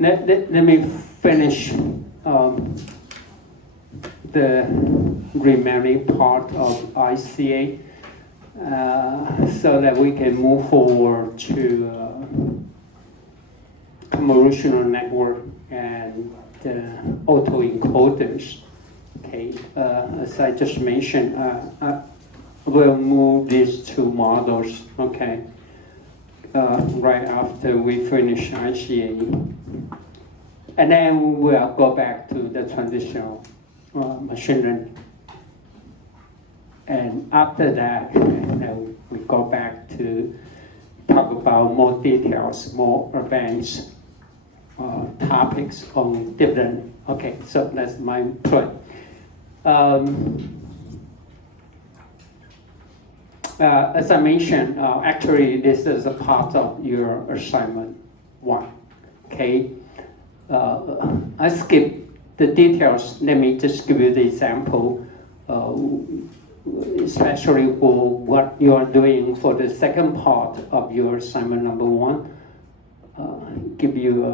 let me finish the remaining part of ICA so that we can move forward to convolutional network and autoencoders. Okay, as I just mentioned, I will move these two models. Okay, right after we finish ICA, and then we'll go back to the traditional machine learning. And after that, we go back to talk about more details, more advanced topics on different. Okay, so that's my point. As I mentioned, actually this is a part of your assignment 1. Okay, I skipped the details. Let me just give you the example, especially for what you are doing for the second part of your assignment number 1. Give you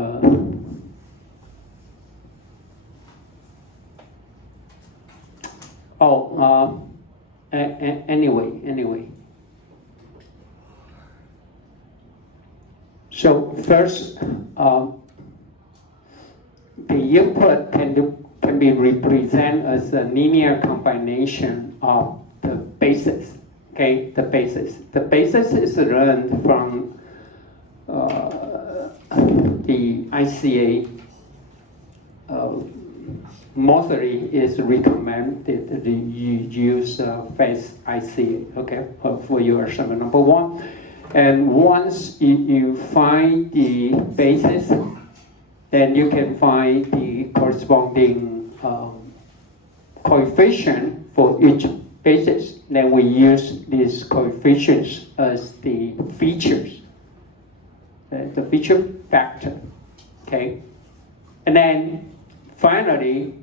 anyway. So first, the input can be represented as a linear combination of the basis. Okay, the basis. The basis is learned from the ICA. Mostly is recommended that you use phase ICA. Okay, for your assignment number 1. And once you find the basis, then you can find the corresponding coefficient for each basis. Then we use these coefficients as the features, the feature factor. Okay, and then finally,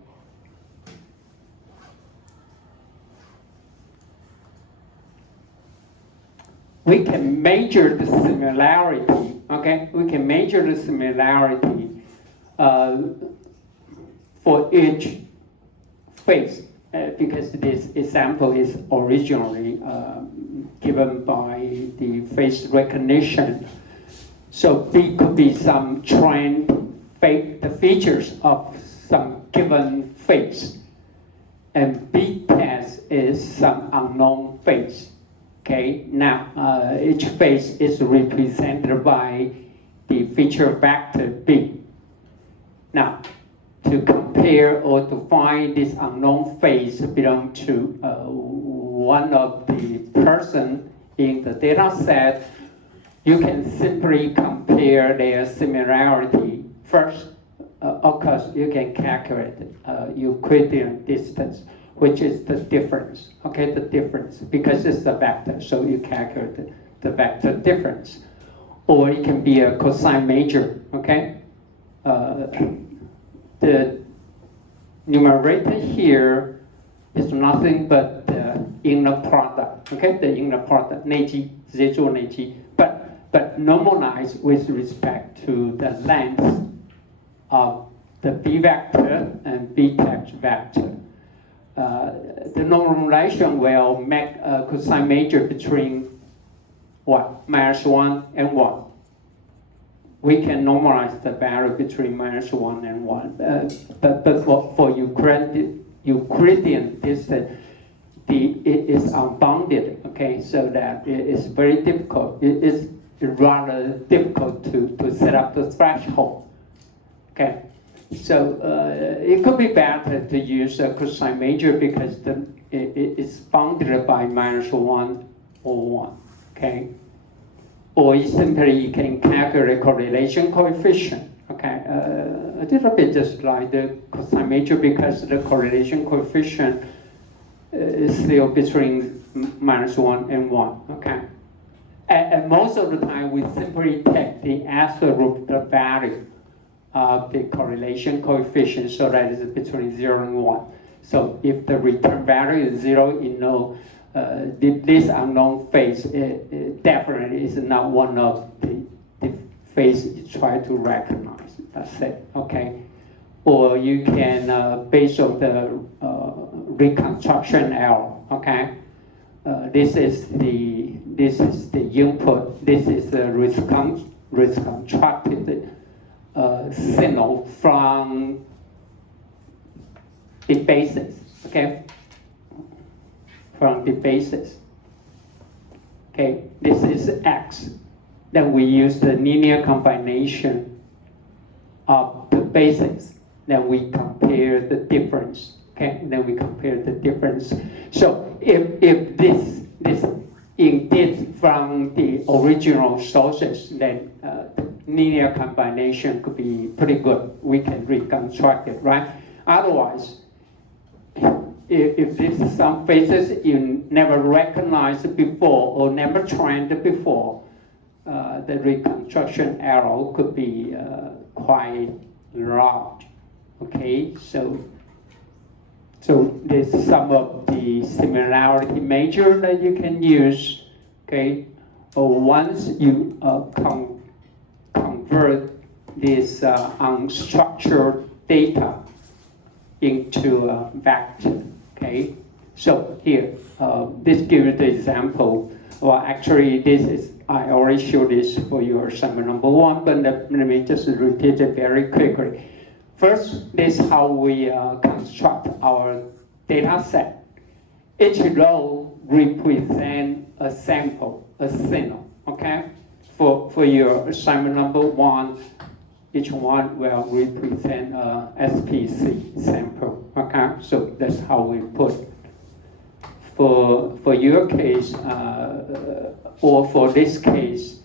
we can measure the similarity. Okay, we can measure the similarity for each phase because this example is originally given by the face recognition. So B could be some trend, the features of some given face, and B test is some unknown face. Okay, now each face is represented by the feature vector B. Now, to compare or to find this unknown face belong to one of the person in the data set, you can simply compare their similarity. First, of course, you can calculate Euclidean distance, which is the difference. Okay, the difference, because it's a vector, so you calculate the vector difference. Or it can be a cosine major. Okay, the numerator here is nothing but the inner product. Okay, the inner product, 内积直接做内积, but normalized with respect to the length of the B vector and B text vector. The normalization will make a cosine major between what? -1 and 1. We can normalize the value between -1 and 1. But for Euclidean distance, it is unbounded. Okay, so that it is very difficult. It is rather difficult to set up the threshold. Okay. So it could be better to use a cosine major because it's bounded by -1 or 1. Okay, or you can calculate correlation coefficient. Okay, a little bit just like the cosine major because the correlation coefficient is still between -1 and 1. Okay, and most of the time we simply take the absolute value of the correlation coefficient, so that is between 0 and 1. So if the return value is 0, you know this unknown phase definitely is not one of the phase you try to recognize. That's it. Okay. Or you can based on the reconstruction error. Okay. This is the input. This is the reconstructed signal from the basis. Okay. From the basis. Okay. This is X. Then we use the linear combination of the basis. Then we compare the difference. Okay, then we compare the difference. So if this indeed from the original sources, then linear combination could be pretty good. We can reconstruct it, right? Otherwise, if this is some phases you never recognized before or never tried before, the reconstruction error could be quite large. Okay, so there's some of the similarity measure that you can use. Okay, or once you convert this unstructured data into a vector. Okay, so here this gives you the example. Well, actually, this is I already showed this for your assignment number 1, but let me just repeat it very quickly. First, this is how we construct our data set. Each row represents a sample, a signal, okay? For your assignment number 1, each one will represent a SPC sample, okay? So that's how we put. For your case, or for this case,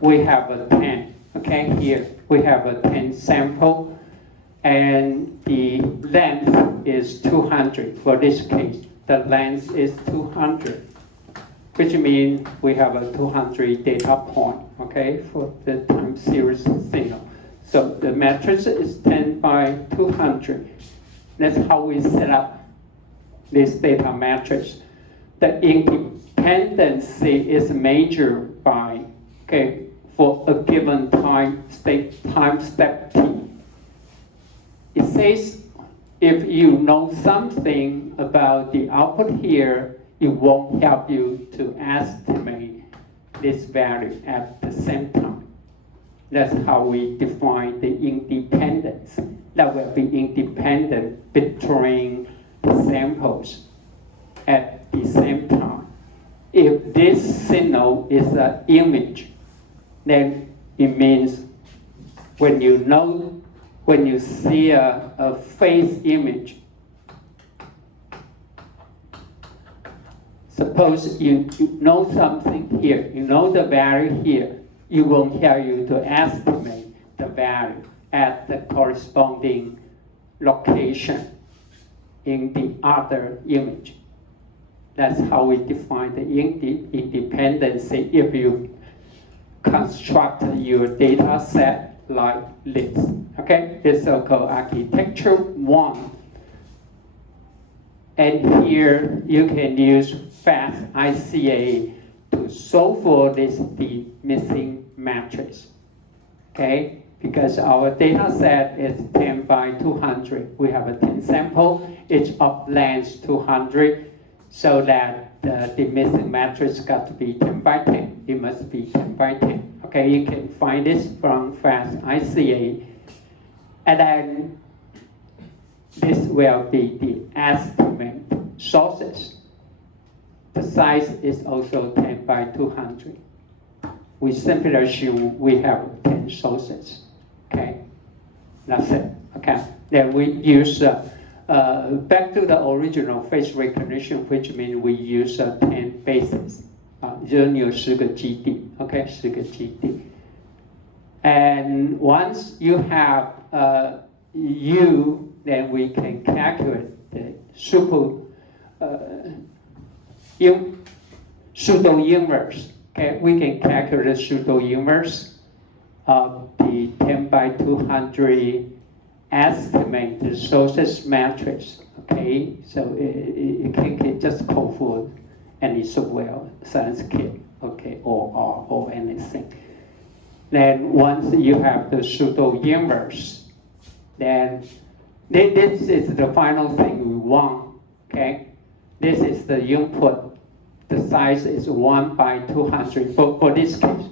we have a 10, okay? Here we have a 10 sample, and the length is 200. For this case, the length is 200, which means we have a 200 data point, okay, for the time series signal. So the matrix is 10 by 200. That's how we set up this data matrix. The independency is measured by, okay, for a given time step t. It says if you know something about the output here, it won't help you to estimate this value at the same time. That's how we define the independence. That will be independent between the samples at the same time. If this signal is an image, then it means when you see a face image, suppose you know something here, you know the value here, it won't help you to estimate the value at the corresponding location in the other image. That's how we define the independency if you construct your data set like this. Okay, this is called architecture 1. And here you can use fast ICA to solve for the missing matrix. Okay, because our data set is 10 by 200. We have a 10 sample, each of length 200, so that the missing matrix got to be 10 by 10. It must be 10 by 10. Okay, you can find this from fast ICA. And then this will be the estimate sources. The size is also 10 by 200. We simply assume we have 10 sources. Okay, that's it. Okay, then we use back to the original face recognition, which means we use 10 bases. 有10个基地 okay, 10个基地. And once you have U, then we can calculate the pseudo inverse. Okay, we can calculate the pseudo inverse of the 10 by 200 estimated sources matrix. Okay, so it can just call for any software science kit, okay, or anything. Then once you have the pseudo inverse, then this is the final thing we want. Okay, this is the input. The size is 1 by 200 for this case.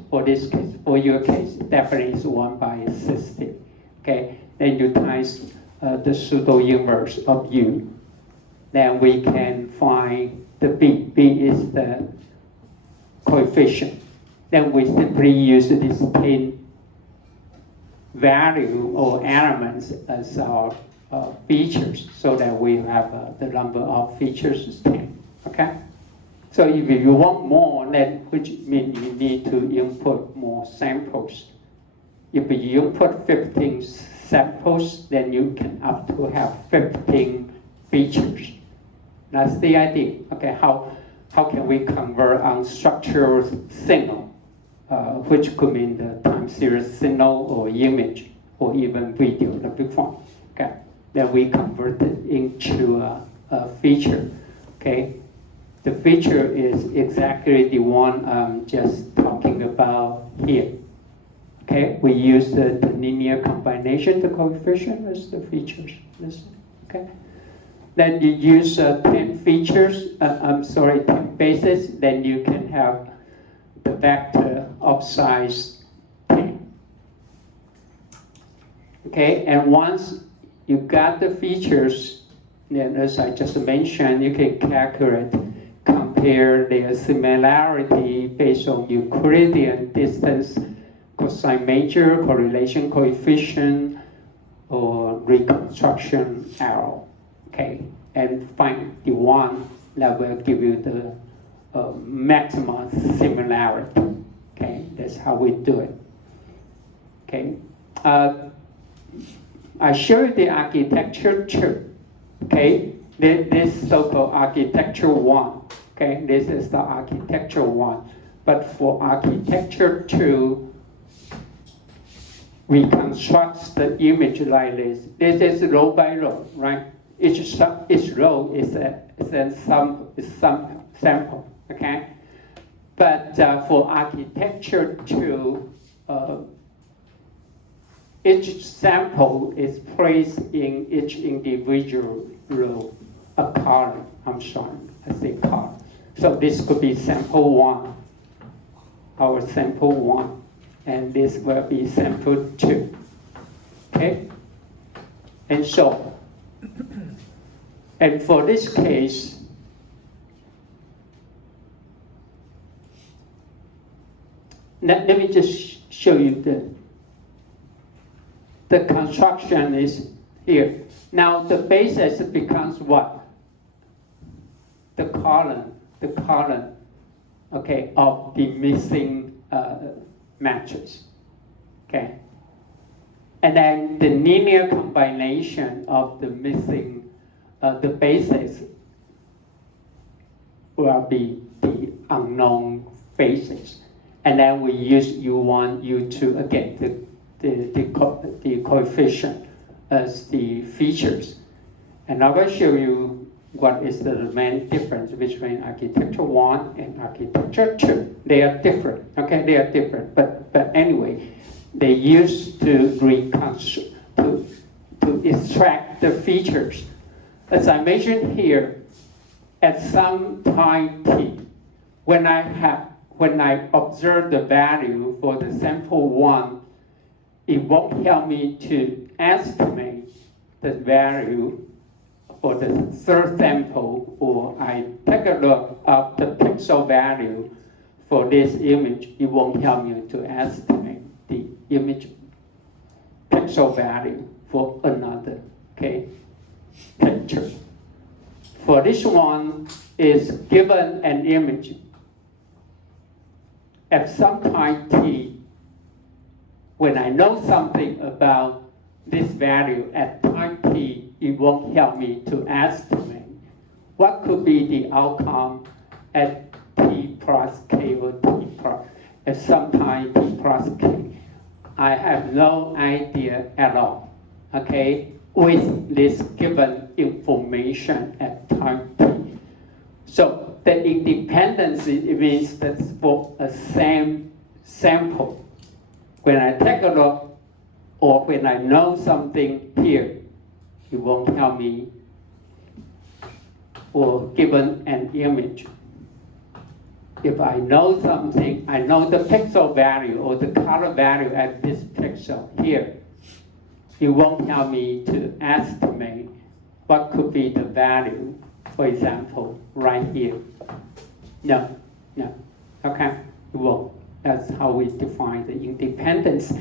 For your case, definitely is 1 by 60. Okay, then you times the pseudo inverse of U. Then we can find the B. B is the coefficient. Then we simply use this 10 value or elements as our features, so that we have the number of features is 10. Okay. So if you want more, then which means you need to input more samples. If you input 15 samples, then you can up to have 15 features. That's the idea. Okay, how can we convert unstructured signal, which could mean the time series signal or image or even video, the big form. Okay, then we convert it into a feature. Okay. The feature is exactly the one I'm just talking about here. Okay, we use the linear combination, the coefficient as the features. Okay, then you use 10 features. 10 bases. Then you can have the vector of size 10. Okay, and once you got the features, then as I just mentioned, you can calculate. Compare their similarity based on Euclidean distance, cosine major, correlation coefficient, or reconstruction error. Okay, and find the one that will give you the maximum similarity. Okay, that's how we do it. Okay, I show you the architecture too. Okay, this so-called architecture 1. Okay, this is the architecture 1. But for architecture 2, we construct the image like this. This is row by row, right? Each row is some sample, okay? But for architecture 2, each sample is placed in each individual row, a column. I'm sorry, I say column. So this could be sample 1, our sample 1, and this will be sample 2. Okay? And so, and for this case, let me just show you the construction is here. Now the basis becomes what? The column, okay, of the missing matrix, okay? And then the linear combination of the missing, the basis will be the unknown basis. And then we use U1, U2, again, the coefficient as the features. And I will show you what is the main difference between architecture 1 and architecture 2. They are different, okay? They are different, but anyway, they used to reconstruct, to extract the features. As I mentioned here, at some time t, when I observe the value for the sample 1, it won't help me to estimate the value for the third sample, or I take a look at the pixel value for this image. It won't help me to estimate the image pixel value for another, okay, picture. For this one, is given an image at some time t. When I know something about this value at time t, it won't help me to estimate what could be the outcome at t plus k or t plus at some time t plus k. I have no idea at all, okay, with this given information at time t. So the independence, it means that for a same sample, When I take a look, or when I know something here, it won't tell me or given an image. If I know something, I know the pixel value or the color value at this pixel here, it won't tell me to estimate what could be the value, for example, right here. No, okay, it won't. That's how we define the independence.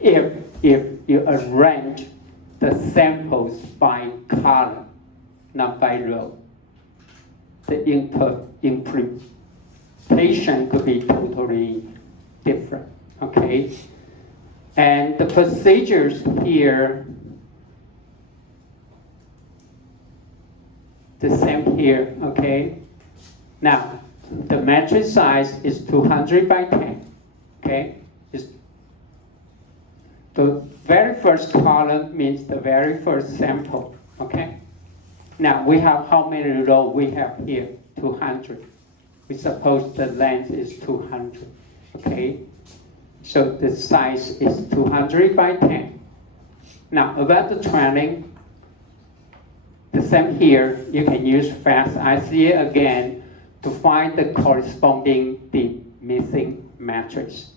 If you arrange the samples by column, not by row, the interpretation could be totally different, okay? And the procedures here, the same here, okay? Now, the matrix size is 200 by 10, okay? The very first column means the very first sample, okay? Now, we have how many rows we have here? 200. We suppose the length is 200, okay? So the size is 200 by 10. Now, about the training, the same here, you can use fast ICA again to find the corresponding the missing matrix.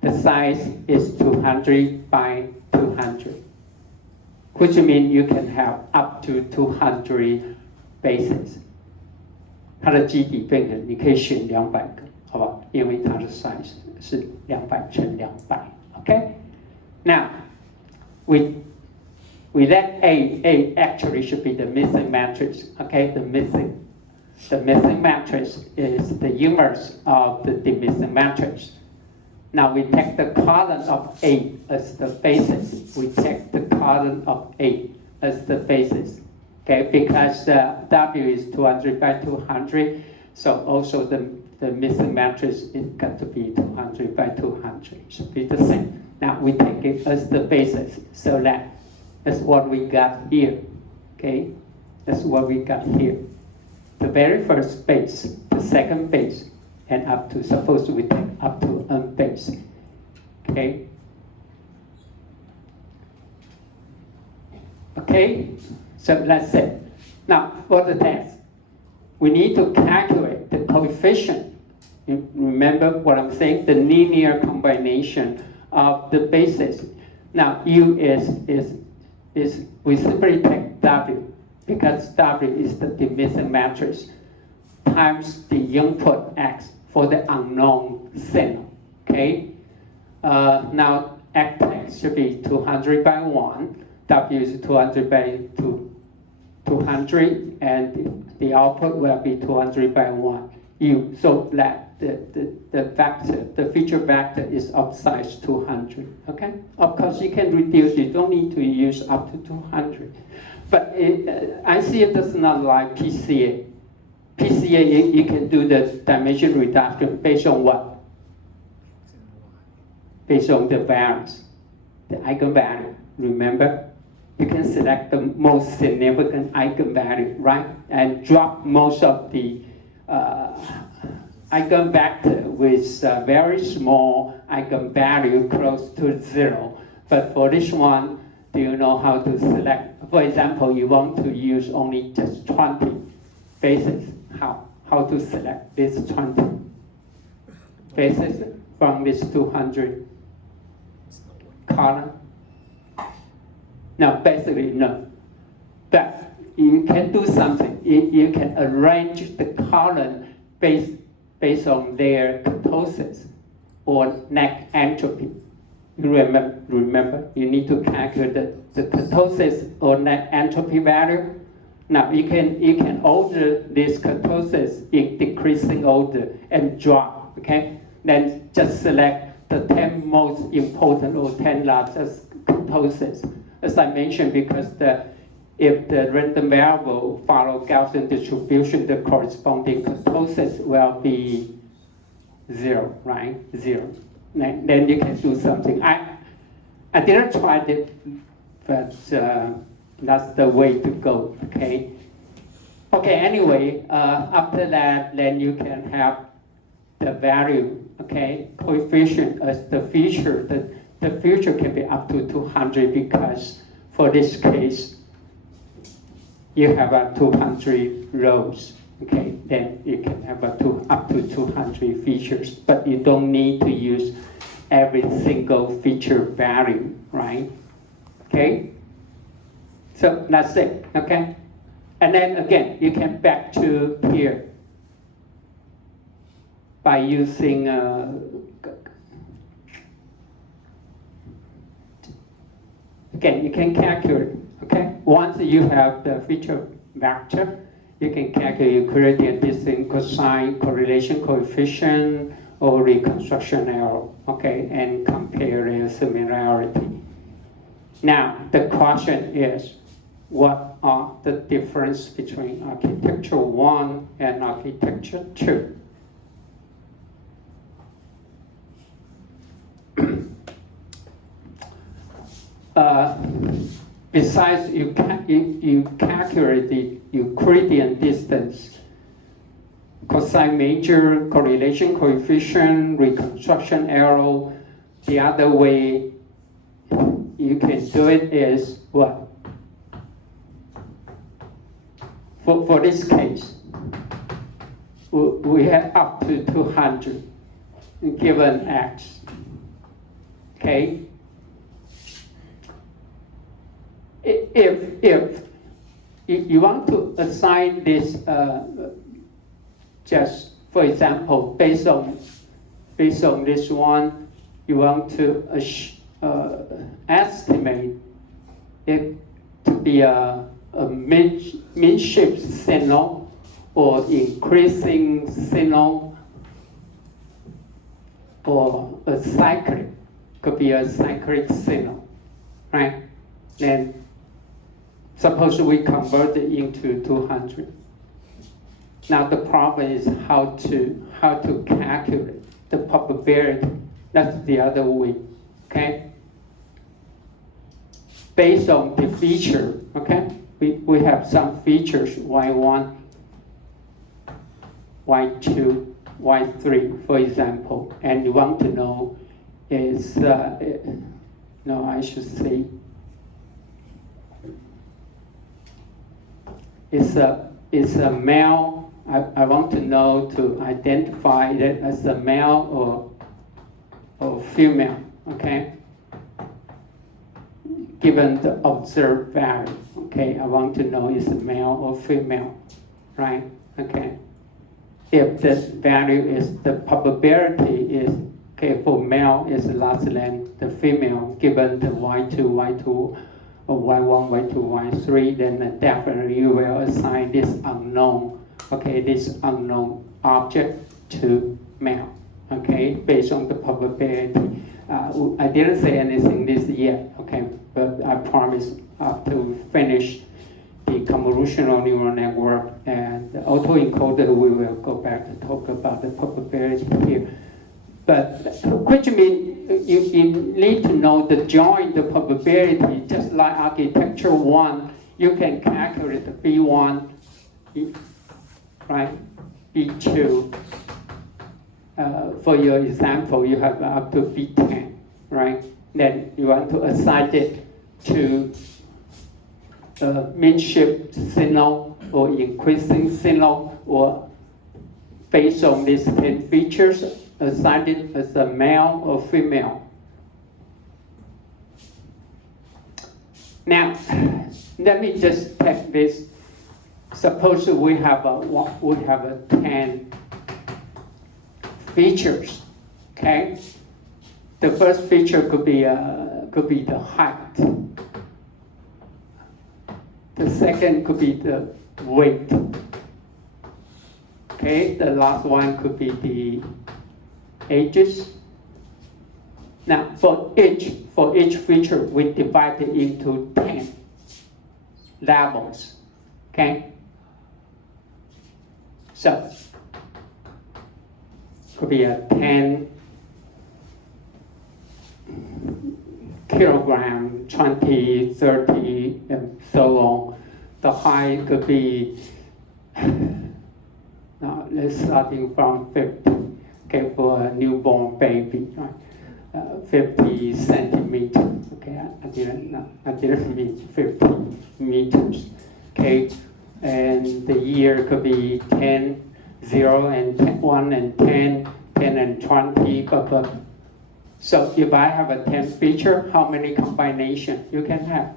The size is 200 by 200, which means you can have up to 200 bases. 它的基底变成你可以选200个，好不好？因为它的 size 是200乘200 ，OK？ Now, we let A actually should be the missing matrix, okay? The missing matrix is the inverse of the missing matrix. Now we take the column of A as the basis. We take the column of A as the basis, okay? Because W is 200 by 200, so also the missing matrix is got to be 200 by 200. It should be the same. Now we take it as the basis, so that's what we got here, okay? That's what we got here. The very first base, the second base, and up to, suppose we take up to n base, okay? Okay, so that's it. Now, for the test, we need to calculate the coefficient. You remember what I'm saying? The linear combination of the bases. Now, U is we simply take W, because W is the missing matrix, times the input X for the unknown signal, okay? Now, X should be 200 by 1, W is 200 by 200, and the output will be 200 by 1, U, so that the vector, the feature vector is of size 200, okay? Of course, you can reduce, you don't need to use up to 200. But ICA does not like PCA. PCA, you can do the dimension reduction based on what? Based on the values, the eigenvalue, remember? You can select the most significant eigenvalue, right? And drop most of the eigenvector with very small eigenvalue close to 0. But for this one, do you know how to select? For example, you want to use only just 20 bases. How to select this 20 bases from this 200 column? No, basically no. But you can do something. You can arrange the column based on their kurtosis or net entropy. You remember, you need to calculate the kurtosis or net entropy value. Now you can order this kurtosis in decreasing order and drop, okay? Then just select the 10 most important or 10 largest kurtosis. As I mentioned, because if the random variable follow Gaussian distribution, the corresponding kurtosis will be 0, right? 0. Then you can do something. I didn't try it, but that's the way to go, okay? Okay, anyway, after that, then you can have the value, okay, coefficient as the feature. The feature can be up to 200 because for this case, you have 200 rows, okay, then you can have up to 200 features, but you don't need to use every single feature value, right? Okay, so that's it, okay? And then again, you can back to here by using again, you can calculate, okay? Once you have the feature vector, you can calculate Euclidean distance, cosine, correlation coefficient, or reconstruction error, okay? And compare their similarity. Now, the question is, what are the difference between architecture 1 and architecture 2? Besides you calculate the Euclidean distance, cosine major, correlation coefficient, reconstruction error, the other way you can do it is what? For this case, we have up to 200 given x, okay? If you want to assign this, just for example, based on this one, you want to estimate it to be a mean shift signal or increasing signal or a cyclic, could be a cyclic signal, right? Then suppose we convert it into 200. Now the problem is how to calculate the probability. That's the other way, okay? Based on the feature, okay? We have some features, Y1, Y2, Y3, for example, and you want to know is, no, I should say, it's a male. I want to know to identify it as a male or female, okay? Given the observed value, okay? I want to know is it male or female, right? Okay. If this value is, the probability is, okay, for male is less than the female, given the Y2, or Y1, Y2, Y3, then definitely you will assign this unknown, okay, this unknown object to male, okay, based on the probability. I didn't say anything this yet, okay, but I promise after we finish the convolutional neural network and the autoencoder, we will go back to talk about the probability here. But which means you need to know the joint, the probability, just like architecture 1, you can calculate the B1, right, B2. For your example, you have up to B10, right? Then you want to assign it to mean shift signal or increasing signal, or based on these 10 features, assign it as a male or female. Now, let me just take this. Suppose we have a 10 features. Okay, the first feature could be the height. The second could be the weight. Okay, the last one could be the ages. Now, for each feature, we divide it into 10 levels. Okay, so could be a 10 kilogram, 20, 30, and so on. The height could be, now let's starting from 50. okay, for a newborn baby, right? 50 centimeters, okay, I didn't mean 50 meters, okay, and the year could be 10, 0 and 10, 1 and 10, 10 and 20, but so if I have a 10 feature, how many combinations you can have?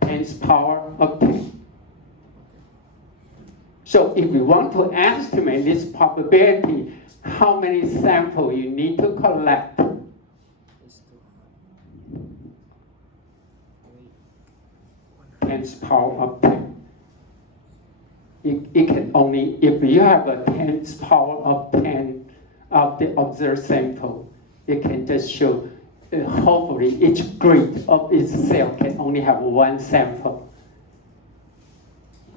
10's power of 10. So if you want to estimate this probability, how many samples you need to collect? 10's power of 10. It can only, if you have a 10's power of 10 of the observed sample, it can just show, hopefully each grid of its cell can only have one sample.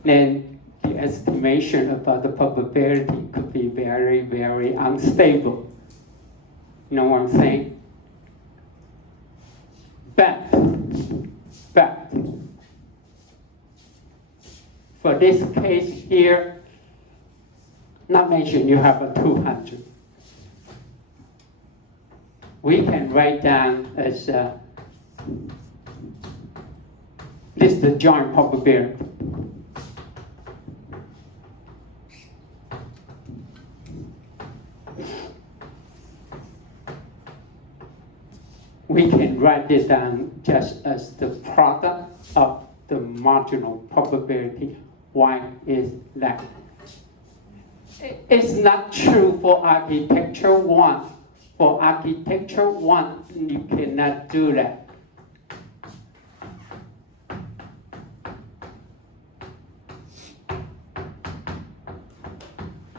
Then the estimation about the probability could be very, very unstable. You know what I'm saying? But for this case here, not mention you have a 200. We can write down as this is the joint probability. We can write it down just as the product of the marginal probability. Why is that? It's not true for architecture 1. For architecture 1, you cannot do that.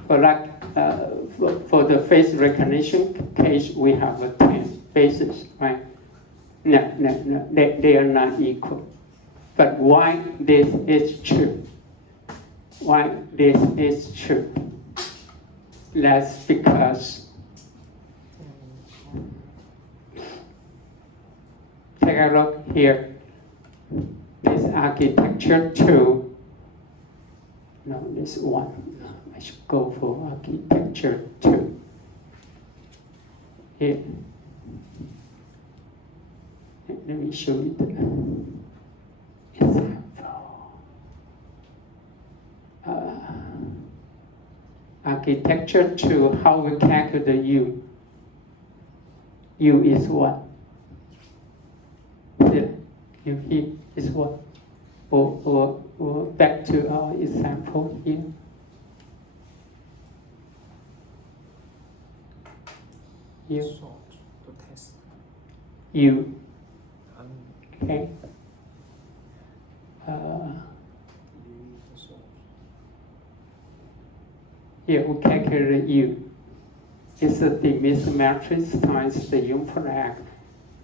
For the face recognition case, we have a 10 faces, right? No, they are not equal. But why this is true? Why this is true? That's because, take a look here. This architecture 2, no, this 1. I should go for architecture 2. Here. Let me show you the example. Architecture 2, how we calculate the U? U is what? The U here is what? Or back to our example here. U. U. Okay. Here we calculate U. It's the dimension matrix times the U product.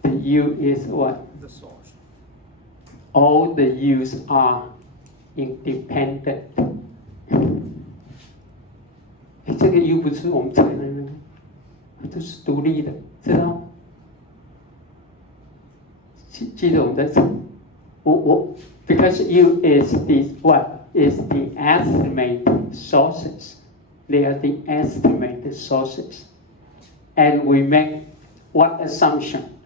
The U is what? The source. All the U's are independent. 这个 U 不是我们承认的，这是独立的，知道吗？记得我们在讲，because U is the what is the estimated sources. They are the estimated sources, and we make what assumption?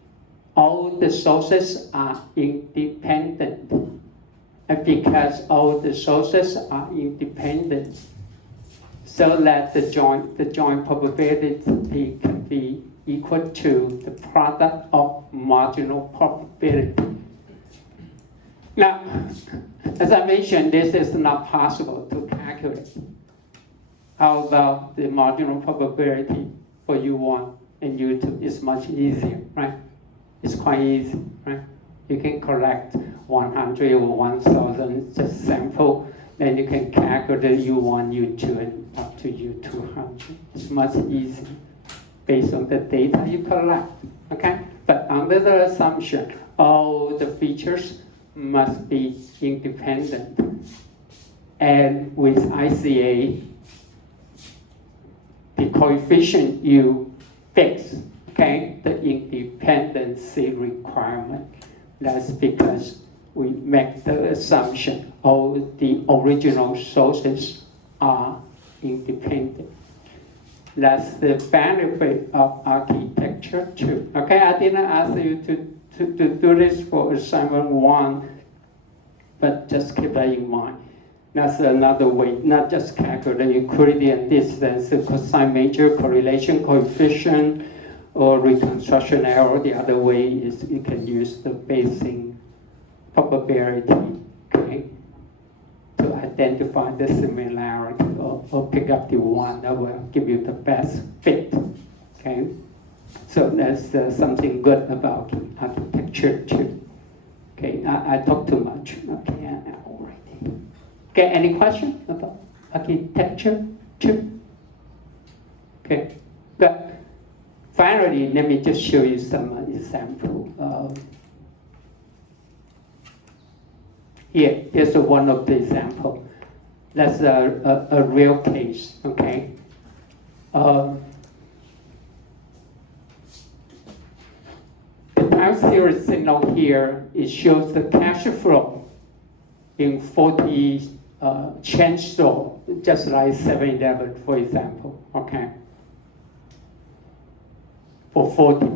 All the sources are independent, and because all the sources are independent, so that the joint probability can be equal to the product of marginal probability. Now, as I mentioned, this is not possible to calculate. How about the marginal probability for U1 and U2? It's much easier, right? It's quite easy, right? You can collect 100 or 1,000 just sample, then you can calculate U1, U2, and up to U200. It's much easier based on the data you collect, okay? But under the assumption, all the features must be independent. And with ICA, the coefficient U fix, okay, the independency requirement. That's because we make the assumption all the original sources are independent. That's the benefit of architecture too. Okay, I didn't ask you to do this for assignment 1, but just keep that in mind. That's another way, not just calculate Euclidean distance, the cosine major, correlation coefficient, or reconstruction error. The other way is you can use the Bayesian probability, okay, to identify the similarity or pick up the one that will give you the best fit, okay? So that's something good about architecture too. Okay, I talk too much. Okay, already. Okay, any question about architecture too? Okay, good. Finally, let me just show you some example. Here's one of the example. That's a real case, okay? The time series signal here, it shows the cash flow in 40 chain store, just like 7-Eleven, for example, okay? For 40,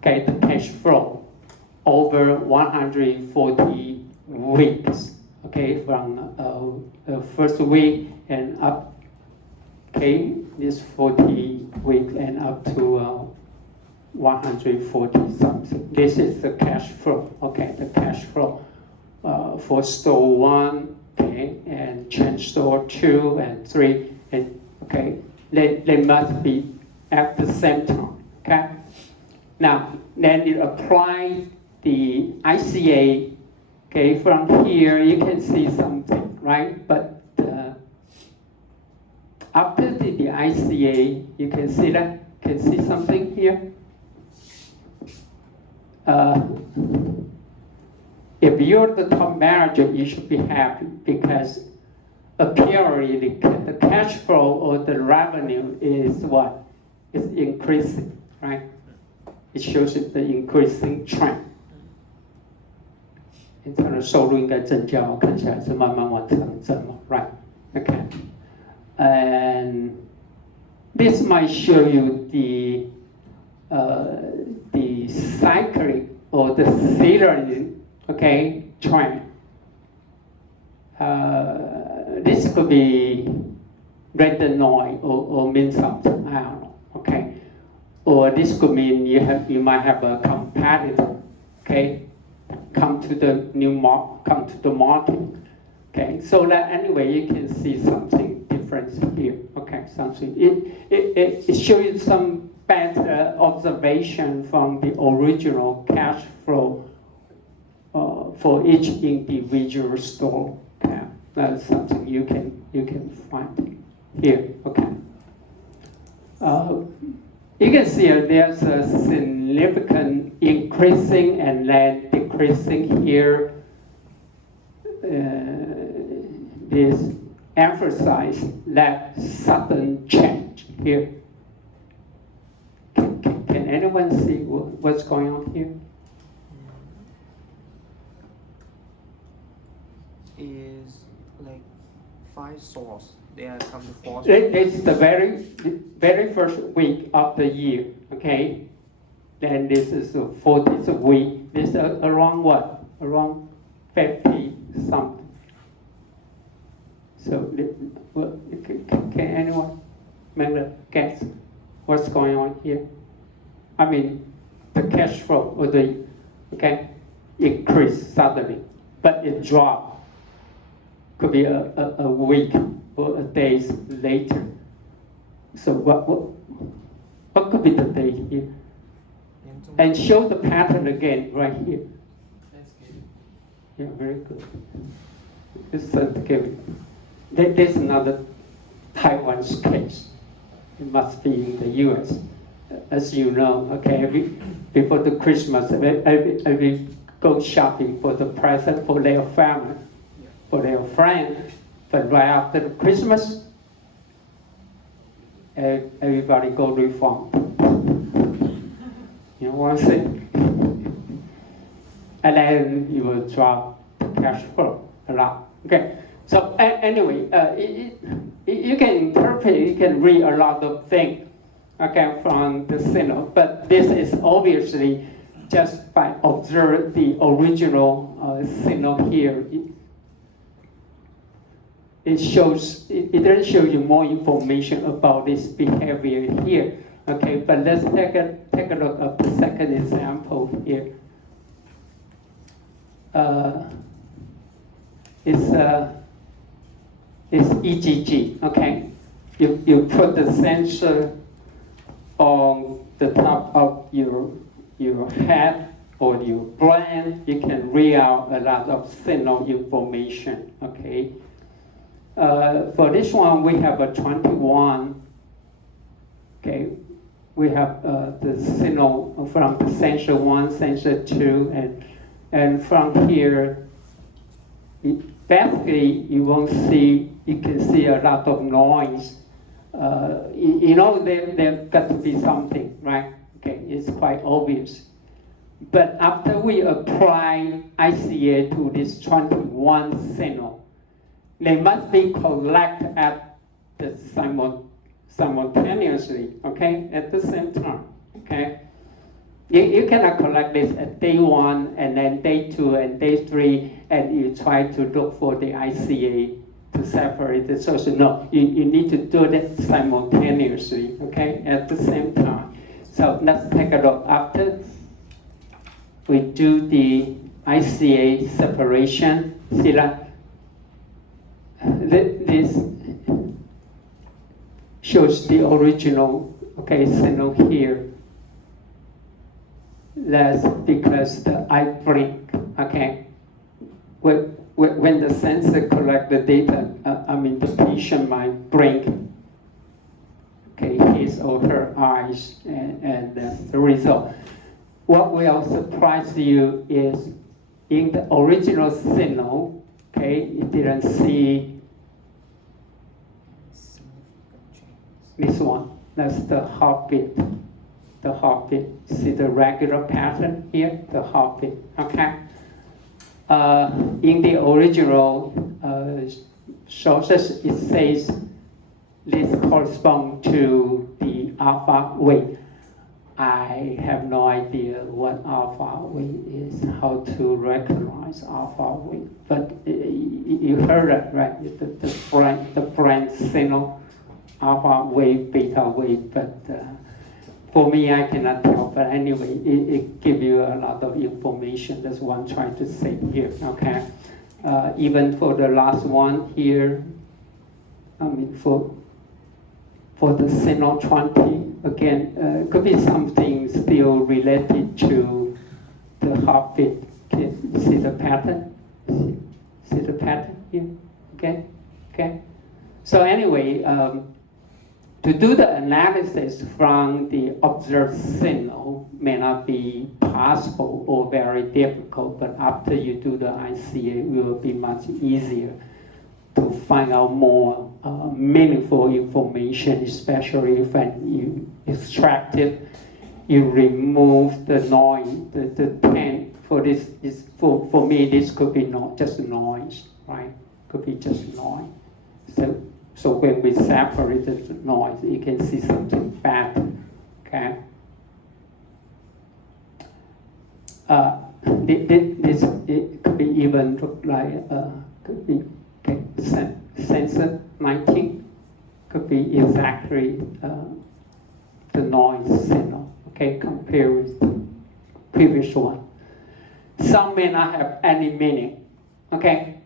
okay, the cash flow over 140 weeks, okay, from first week and up, okay, this 40 week and up to 140 something. This is the cash flow, okay, the cash flow for store 1, okay, and chain store 2 and 3, and okay, they must be at the same time, okay? Now, then you apply the ICA. Okay, from here you can see something, right? But after the ICA, you can see that. Can see something here. If you're the top manager, you should be happy because apparently the cash flow or the revenue is what? Is increasing, right? It shows the increasing trend. 它的收入应该增加，我看起来是慢慢往上增嘛 ，right? Okay. And this might show you the cyclic or the seasonal, okay, trend. This could be random noise or mean something. I don't know. Okay. Or this could mean you might have a competitor. Okay. Come to the market, okay. So that anyway, you can see something different here. Okay, something. It shows you some better observation from the original cash flow for each individual store. Okay, that's something you can find here. Okay. You can see there's a significant increasing and then decreasing here. This emphasize that sudden change here. Can anyone see what's going on here? Is like 5 stores. They are come to 4. It's the very first week of the year, okay? Then this is the 40th week. This is around what? Around 50 something. So, can anyone guess what's going on here? I mean, the cash flow or increase suddenly, but it dropped. Could be a week or a days later. So what could be the date here? And show the pattern again right here. Yeah, very good. There's another Taiwan's case. It must be in the U.S. As you know, okay, before the Christmas, every go shopping for the present for their family, for their friend. But right after the Christmas, everybody go refund. You know what I'm saying? And then you will drop the cash flow a lot. Okay. So anyway, you can interpret, you can read a lot of things, okay, from the signal. But this is obviously just by observe the original signal here. It doesn't show you more information about this behavior here. Okay, but let's take a look at the second example here. It's EGG. Okay, you put the sensor on the top of your head or your brain. You can read out a lot of signal information. Okay. For this one, we have a 21. Okay, we have the signal from the sensor 1, sensor 2, and from here, basically you can see a lot of noise. You know there's got to be something, right? Okay, it's quite obvious. But after we apply ICA to this 21 signal, they must be collected at the simultaneously, okay, at the same time, okay? You cannot collect this at day 1 and then day 2 and day 3 and you try to look for the ICA to separate the source. No, you need to do it simultaneously, okay, at the same time. So let's take a look. After we do the ICA separation, see that? This shows the original, okay, signal here. That's because the eye blink, okay. When the sensor collect the data, the patient might blink, okay, his or her eyes, and that's the result. What will surprise you is in the original signal, okay, you didn't see this one. That's the heartbeat. The heartbeat. See the regular pattern here? The heartbeat. Okay. In the original sources, it says this corresponds to the alpha wave. I have no idea what alpha wave is, how to recognize alpha wave. But you heard it, right? The brain signal, alpha wave, beta wave. But for me, I cannot tell. But anyway, it gives you a lot of information. That's what I'm trying to say here. Okay. Even for the last one here, for the signal 20, again, could be something still related to the heartbeat. Okay, see the pattern? See the pattern here? Okay, okay. So anyway, to do the analysis from the observed signal may not be possible or very difficult, but after you do the ICA, it will be much easier to find out more meaningful information, especially when you extract it, you remove the noise, the pain. For this, for me, this could be not just noise, right? Could be just noise. So when we separate the noise, you can see something bad, okay? This it could be even look like could be okay, sensor 19 could be exactly the noise signal, okay, compared with the previous one. Some may not have any meaning, okay?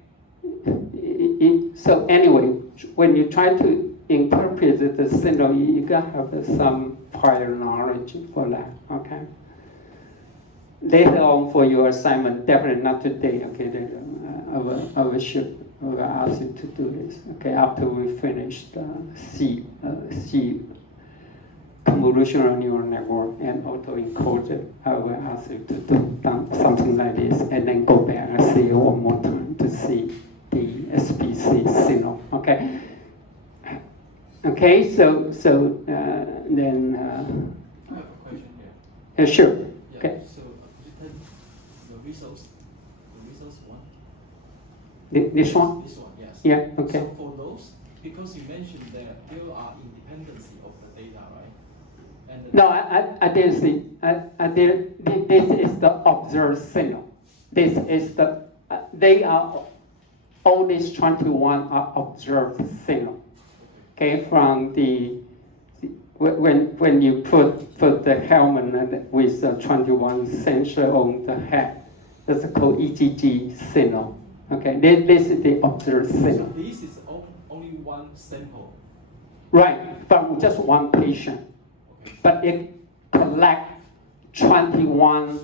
So anyway, when you try to interpret the signal, you gotta have some prior knowledge for that, okay? Later on for your assignment, definitely not today, okay? I will ask you to do this, okay? After we finish the C convolutional neural network and autoencoder, I will ask you to do something like this, and then go back and see it one more time to see the SPC signal, okay? Okay, so then. I have a question here. Sure. Yeah, Okay. so the results one. This one? This one, yes. Yeah. Okay. So for those, because you mentioned that there are independency of the data, right? And No, I didn't see. This is the observed signal. This is the, they are, all these 21 are observed signal. Okay, from the, when you put the helmet with the 21 sensor on the head, that's called EGG signal. Okay, this is the observed so signal. this is only one sample. Right, from just one patient. Okay. But it collects 21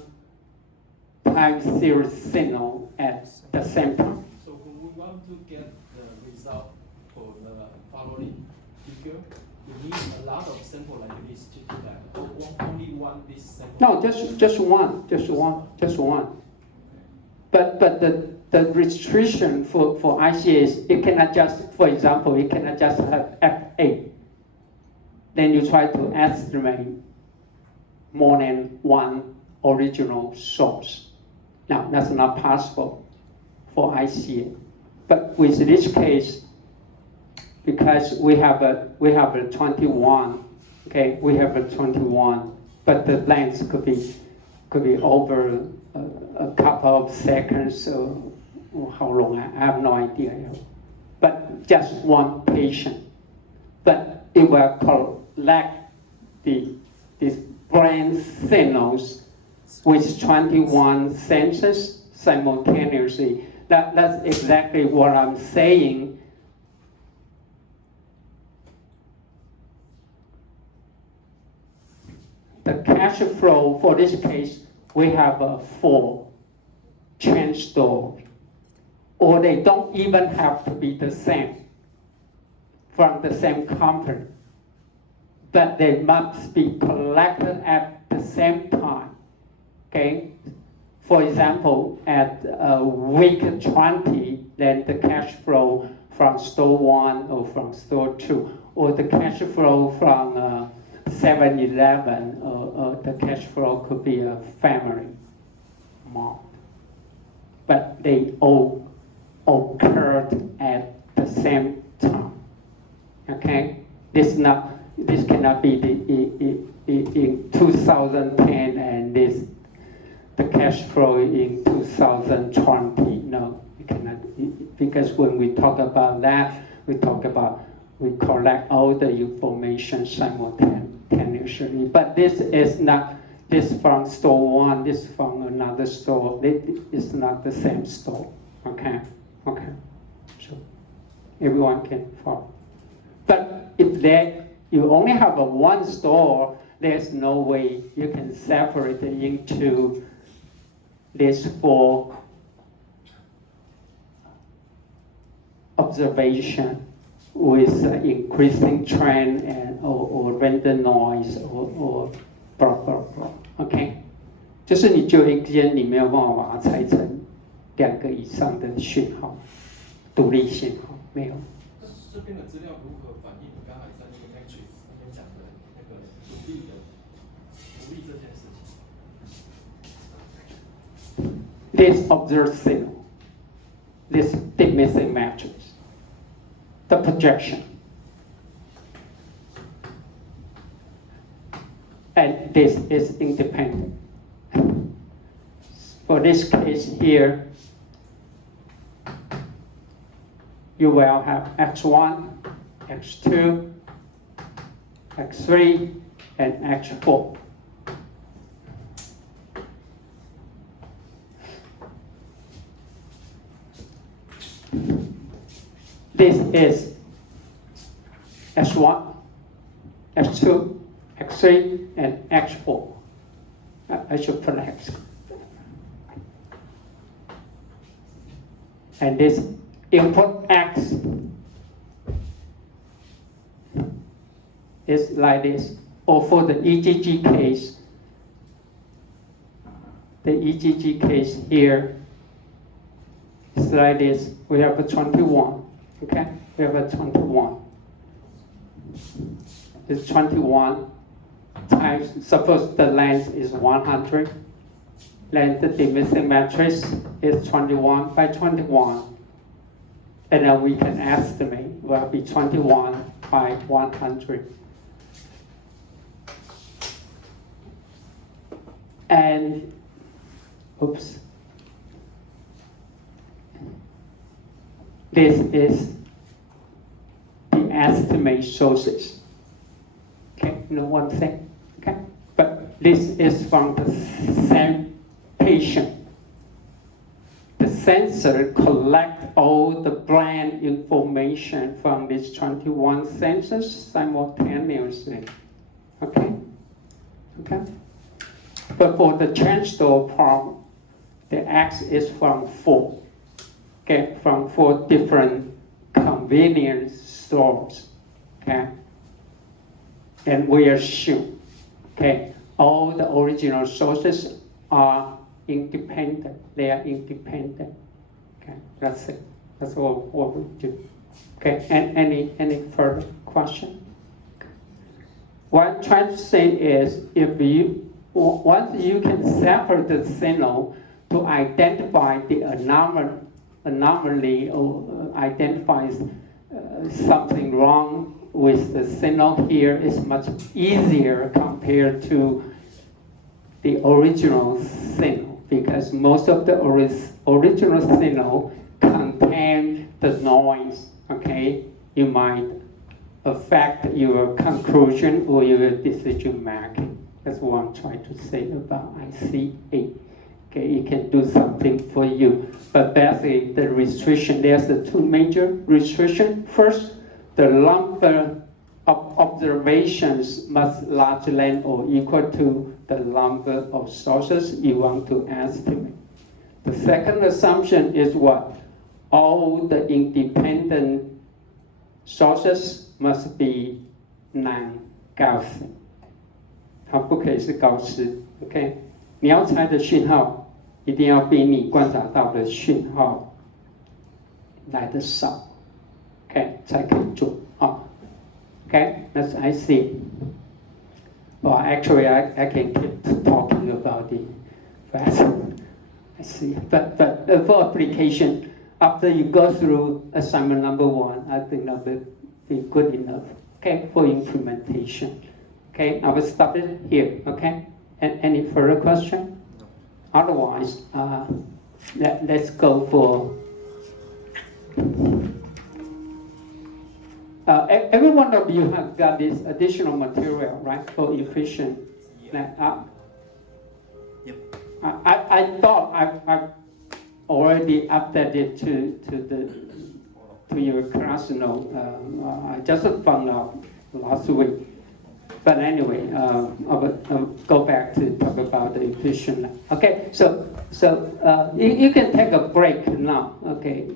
time series signal at the same time. So when we want to get the result for the following figure, we need a lot of sample like this to do that. Or only one this sample. No, just one. But the restriction for ICA is it cannot just, for example, it cannot just have F8. Then you try to estimate more than one original source. Now, that's not possible for ICA. But with this case, because we have a 21, okay, we have a 21, but the length could be over a couple of seconds or how long, I have no idea. But just one patient. But it will collect these brain signals with 21 sensors simultaneously. That's exactly what I'm saying. The cash flow for this case, we have 4 chain stores, or they don't even have to be the same from the same company, but they must be collected at the same time. Okay, for example, at week 20, then the cash flow from store 1 or from store 2, or the cash flow from 7-Eleven, the cash flow could be a family mart. But they all occurred at the same time. Okay, this cannot be in 2010 and the cash flow in 2020. No, it cannot, because when we talk about that, we collect all the information simultaneously. But this is not, this from store 1, this from another store. It's not the same store. Okay, so everyone can follow. But if you only have one store, there's no way you can separate it into these 4 observation with increasing trend and or random noise or blah blah blah. OK， 就是你就一间你没有办法把它拆成2个以上的讯号，独立信号没有。这边的资料如何反映你刚才在那个 matrix 那边讲的那个独立这件事情？ This observed signal, this deep missing matrix, the projection, and this is independent. For this case here, you will have X1, X2, X3, and X4. This is X1, X2, X3, and X4. I should put X. And this input X is like this. Or for the EGG case, the EGG case here is like this. We have a 21. Okay, we have a 21. It's 21 times, suppose the length is 100. Then the dimension matrix is 21 by 21. And then we can estimate will be 21 by 100. And, oops. This is the estimate sources. Okay, you know one thing? Okay, but this is from the same patient. The sensor collect all the brand information from these 21 sensors simultaneously. Okay? Okay? But for the change store problem, the X is from 4. Okay, from 4 different convenience stores. Okay? And we assume, okay, all the original sources are independent. They are independent. Okay, that's it. That's all what we do. Okay, and any further question? What I'm trying to say is, if you once you can separate the signal to identify the anomaly or identifies something wrong with the signal here, is much easier compared to the original signal, because most of the original signal contain the noise. Okay, you might affect your conclusion or your decision making. That's what I'm trying to say about IC8. Okay, it can do something for you, but basically the restriction, there's the 2 major restrictions. First, the number of observations must larger than or equal to the number of sources you want to estimate. The second assumption is what? All the independent sources must be non-Gaussian. 它不可以是高斯 ，OK？ 你要猜的讯号一定要比你观察到的讯号来得少 ，OK？ 才可以做啊 ，OK？ That's I see. Well, actually, I can keep talking about the fast. I see, but for application, after you go through assignment number 1, I think that will be good enough. Okay, for implementation. Okay, I will stop it here. Okay, and any further question? No. Otherwise, let's go for. Every one of you have got this additional material, right, for efficient. Yeah. Yep. I thought I've already updated to your class note. I just found out last week. But anyway, I'll go back to talk about the efficient. Okay, so you can take a break now. Okay.